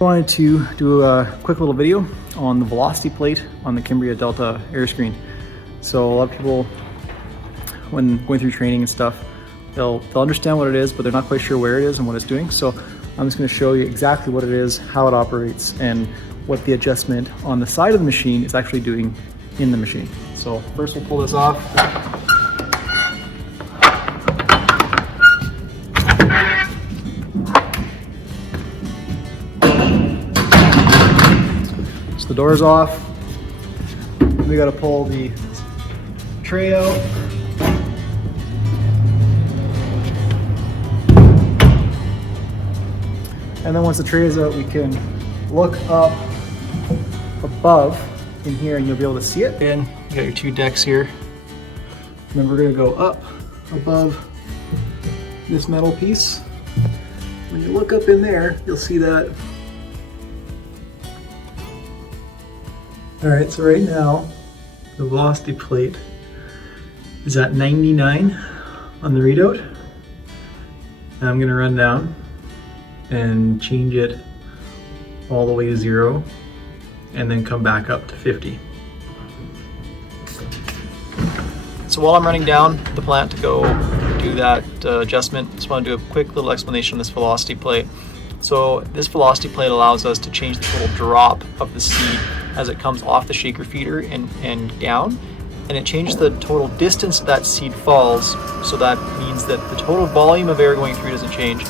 I wanted to do a quick little video on the velocity plate on the Cambria Delta air screen. So a lot of people, when going through training and stuff, they'll understand what it is, but they're not quite sure where it is and what it's doing. So I'm just going to show you exactly what it is, how it operates, and what the adjustment on the side of the machine is actually doing in the machine. So first we'll pull this off. So the door's off. We got to pull the tray out. And then once the tray is out, we can look up above in here and you'll be able to see it. And you got your two decks here. And then we're gonna go up above this metal piece. When you look up in there, you'll see that. All right, so right now, the velocity plate is at 99 on the readout. And I'm gonna run down and change it all the way to 0 and then come back up to 50. So while I'm running down the plant to go do that adjustment, just want to do a quick little explanation on this velocity plate. So this velocity plate allows us to change the total drop of the seed as it comes off the shaker feeder and down, and it changes the total distance that seed falls. So that means that the total volume of air going through doesn't change,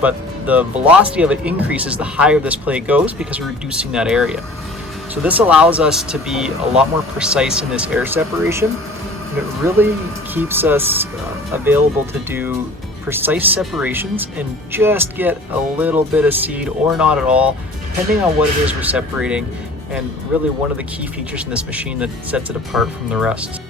but the velocity of it increases the higher this plate goes because we're reducing that area. So this allows us to be a lot more precise in this air separation, and it really keeps us available to do precise separations and just get a little bit of seed or not at all, depending on what it is we're separating, and really one of the key features in this machine that sets it apart from the rest.